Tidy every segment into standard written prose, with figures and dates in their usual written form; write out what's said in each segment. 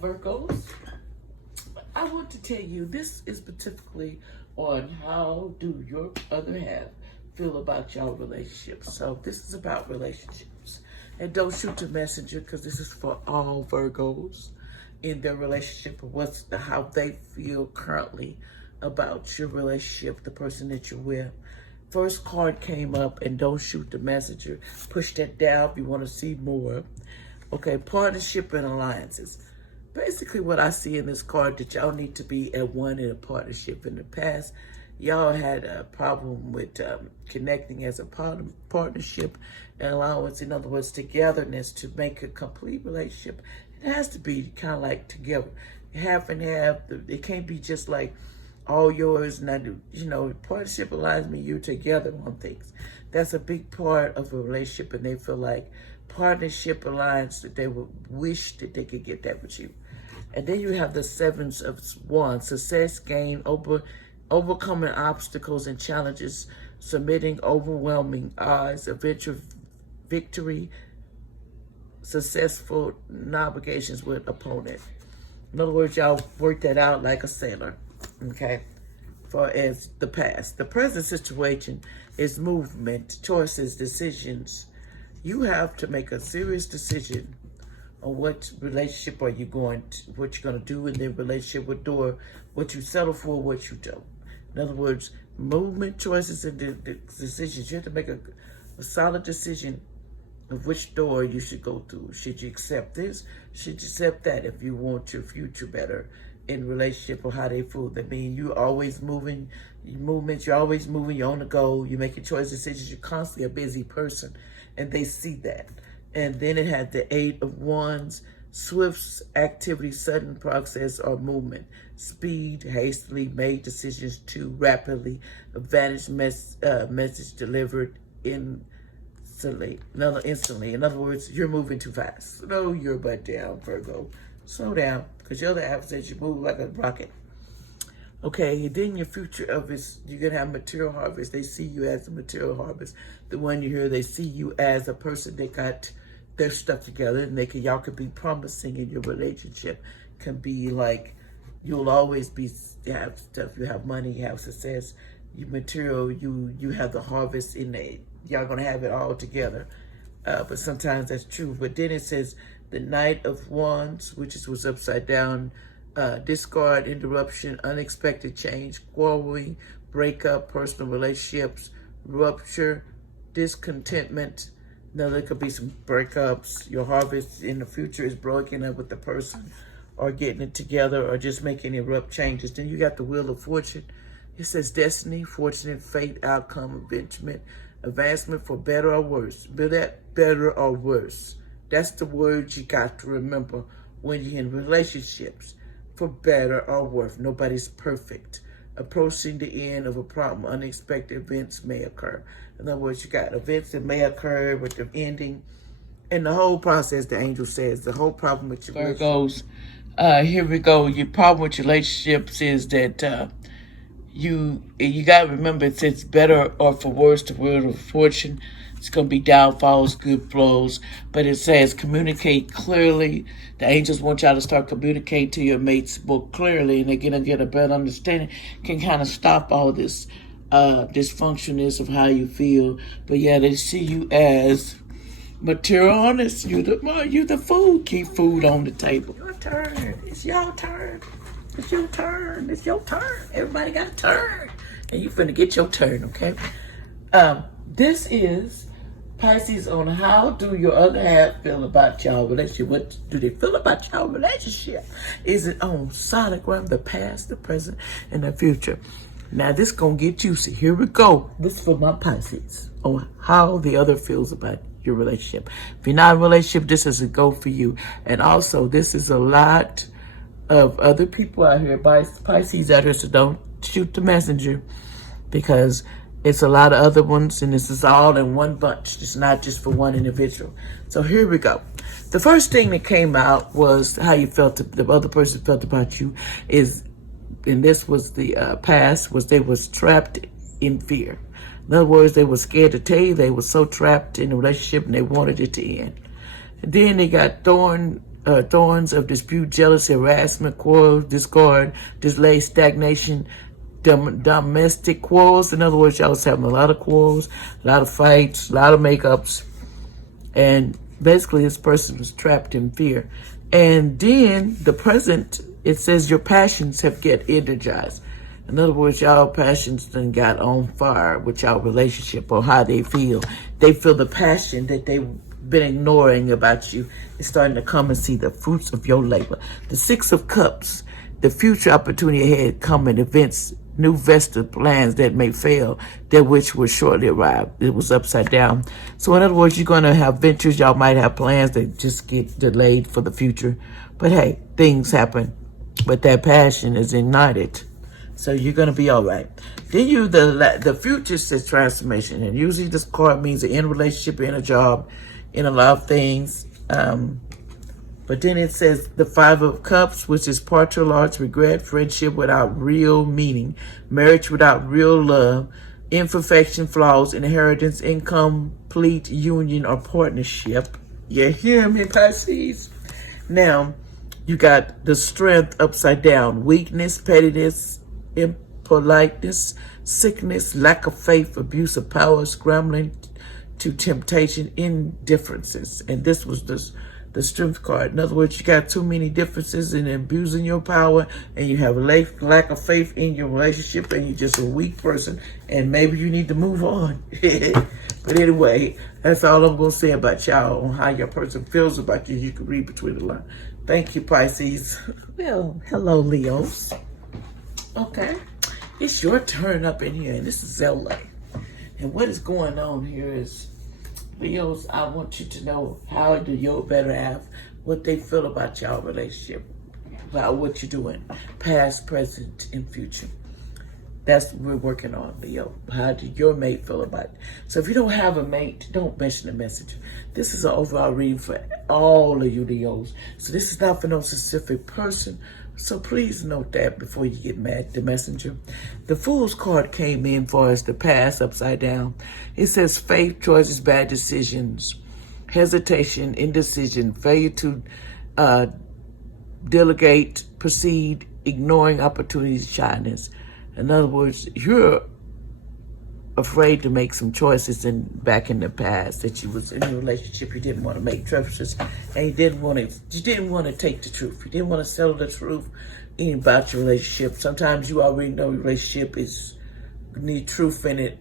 Virgos, I want to tell you this is specifically on how do your other half feel about your relationship. So this is about relationships. And don't shoot the messenger because this is for all Virgos in their relationship, or how they feel currently about your relationship, the person that you're with. First card came up, and don't shoot the messenger. Push that down if you want to see more. Okay, partnership and alliances. Basically what I see in this card, that y'all need to be at one in a partnership. In the past, y'all had a problem with connecting as a partnership and allowance, in other words, togetherness to make a complete relationship. It has to be kind of like together, half and half. It can't be just like all yours. And partnership allows me you together on things. That's a big part of a relationship, and they feel like partnership alliance that they would wish that they could get that with you. And then you have the Seven of Wands, success, gain, overcoming obstacles and challenges, submitting overwhelming odds, eventual victory, successful navigations with opponent. In other words, y'all work that out like a sailor, okay? For as the past. The present situation is movement, choices, decisions. You have to make a serious decision on what relationship are you what you're going to do in the relationship, what door, what you settle for, what you don't. In other words, movement, choices, and decisions. You have to make a solid decision of which door you should go through. Should you accept this? Should you accept that if you want your future better in relationship, or how they feel? That mean you're always moving, you're always moving, you're on the go, you're making choice decisions, you're constantly a busy person, and they see that. And then it had the Eight of Wands, swift activity, sudden process or movement, speed, hastily made decisions too rapidly, advantage message delivered instantly. In other words, you're moving too fast. Slow your butt down, Virgo. Slow down, because you're the opposite. You move like a rocket. Okay, then your future of is you're gonna have material harvest. They see you as a material harvest. The one you hear, they see you as a person that got their stuff together, and y'all could be promising in your relationship. Can be like you'll always have stuff. You have money, you have success, you material. You have the harvest in it. Y'all gonna have it all together. But sometimes that's true. But then it says the Knight of Wands, which was upside down. Discard, interruption, unexpected change, quarreling, breakup, personal relationships, rupture, discontentment. Now there could be some breakups. Your harvest in the future is breaking up with the person, or getting it together, or just making abrupt changes. Then you got the Wheel of Fortune. It says destiny, fortunate, fate, outcome, advancement for better or worse. Better or worse. That's the word you got to remember when you're in relationships. For better or worse. Nobody's perfect. Approaching the end of a problem. Unexpected events may occur. In other words, you got events that may occur with the ending. And the whole process, the angel says, the whole problem with your Virgos. Here we go. Your problem with relationships is that you got to remember, it says better or for worse, the Wheel of Fortune. It's going to be downfalls, good flows. But it says communicate clearly. The angels want y'all to start communicating to your mates more clearly, and they're going to get a better understanding. Can kind of stop all this dysfunctionness of how you feel. But yeah, they see you as material honest. You the food. Keep food on the table. Your turn. It's your turn. It's your turn. It's your turn. Everybody got a turn. And you finna get your turn, okay? This is Pisces on how do your other half feel about y'all relationship. What do they feel about y'all relationship? Is it on solid ground, the past, the present, and the future? Now this gonna get juicy. Here we go. This is for my Pisces on how the other feels about your relationship. If you're not in a relationship, this is a go for you. And also, this is a lot of other people out here, Pisces out here, so don't shoot the messenger, because it's a lot of other ones, and this is all in one bunch. It's not just for one individual. So here we go. The first thing that came out was how you felt, the other person felt about you is, and this was the past, was they was trapped in fear. In other words, they were scared to tell you. They were so trapped in a relationship and they wanted it to end. And then they got thorn thorns of dispute, jealousy, harassment, quarrels, discord, delay, stagnation, domestic quarrels. In other words, y'all was having a lot of quarrels, a lot of fights, a lot of makeups. And basically, this person was trapped in fear. And then the present, it says your passions have get energized. In other words, y'all passions then got on fire with y'all relationship or how they feel. They feel the passion that they've been ignoring about you is starting to come and see the fruits of your labor. The Six of Cups, the future opportunity ahead, coming events, new vested plans that may fail, that which will shortly arrive. It was upside down. So in other words, you're going to have ventures. Y'all might have plans that just get delayed for the future. But hey, things happen. But that passion is ignited. So you're going to be all right. Then the future says transformation. And usually this card means an in relationship, in a job, in a lot of things. But then it says the Five of Cups, which is partial loss, regret, friendship without real meaning, marriage without real love, imperfection, flaws, inheritance, incomplete union or partnership. You hear me, Pisces? Now, you got the Strength upside down, weakness, pettiness, impoliteness, sickness, lack of faith, abuse of power, scrambling to temptation, indifferences. And this was the Strength card. In other words, you got too many differences and abusing your power, and you have a lack of faith in your relationship, and you're just a weak person, and maybe you need to move on. But anyway, that's all I'm going to say about y'all on how your person feels about you. You can read between the lines. Thank you, Pisces. Well, hello, Leos. Okay, it's your turn up in here, and this is LA. And what is going on here is, Leos, I want you to know how do your better half, what they feel about y'all relationship, about what you're doing, past, present, and future. That's what we're working on, Leo. How do your mate feel about it? So if you don't have a mate, don't mention the message. This is an overall reading for all of you Leos. So this is not for no specific person. So please note that before you get mad, the messenger. The Fool's card came in for us, the past upside down. It says faith, choices, bad decisions, hesitation, indecision, failure to delegate, proceed, ignoring opportunities, shyness. In other words, you're afraid to make some choices back in the past that you was in a relationship, you didn't want to make choices, and you didn't want to take the truth. You didn't want to settle the truth about your relationship. Sometimes you already know your relationship need truth in it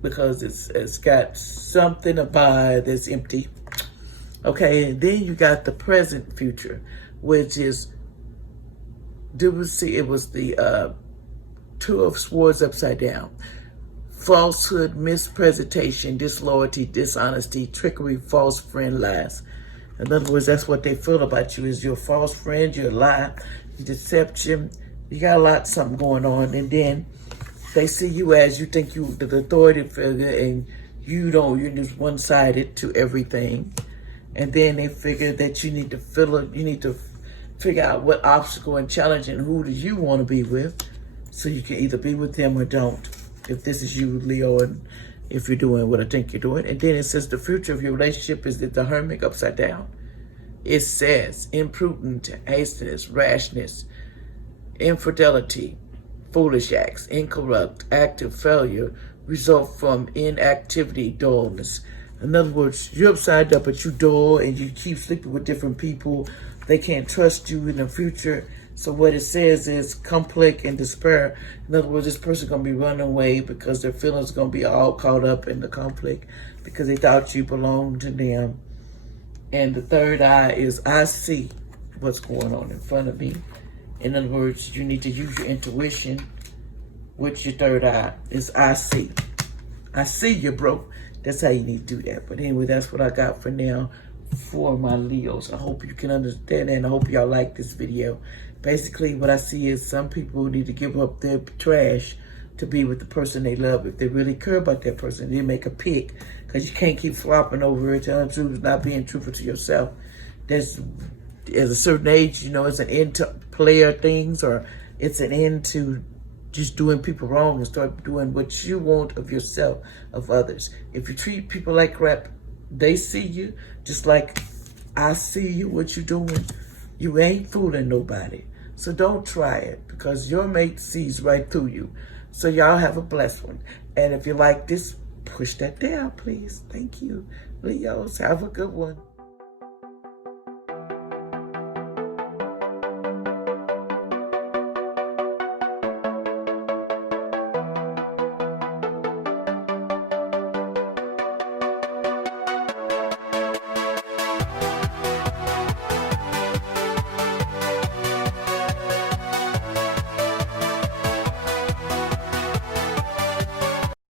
because it's got something about that's empty. Okay, and then you got the present future, which is it was the Two of Swords upside down. Falsehood, mispresentation, disloyalty, dishonesty, trickery, false friend, lies. In other words, that's what they feel about you is your false friend, your lie, your deception. You got something going on. And then they see you as you think you the authority figure and you're just one-sided to everything. And then they figure that you need to figure out what obstacle and challenge and who do you want to be with. So you can either be with them or don't. If this is you, Leo, and if you're doing what I think you're doing. And then it says the future of your relationship is the Hermit upside down. It says imprudent, hastiness, rashness, infidelity, foolish acts, incorrupt, active failure result from inactivity, dullness. In other words, you're upside down, but you dull and you keep sleeping with different people. They can't trust you in the future. So what it says is conflict and despair. In other words, this person's going to be running away because their feelings are going to be all caught up in the conflict because they thought you belonged to them. And the third eye is I see what's going on in front of me. In other words, you need to use your intuition with your third eye. Is I see. I see you, bro. That's how you need to do that. But anyway, that's what I got for now for my Leos. I hope you can understand that, and I hope y'all like this video. Basically, what I see is some people need to give up their trash to be with the person they love. If they really care about that person, they make a pick because you can't keep flopping over it, telling the truth, not being truthful to yourself. There's at a certain age, it's an end to player things, or it's an end to just doing people wrong and start doing what you want of yourself, of others. If you treat people like crap, they see you just like I see you, what you're doing. You ain't fooling nobody. So don't try it, because your mate sees right through you. So y'all have a blessed one. And if you like this, push that down, please. Thank you. Leos, have a good one.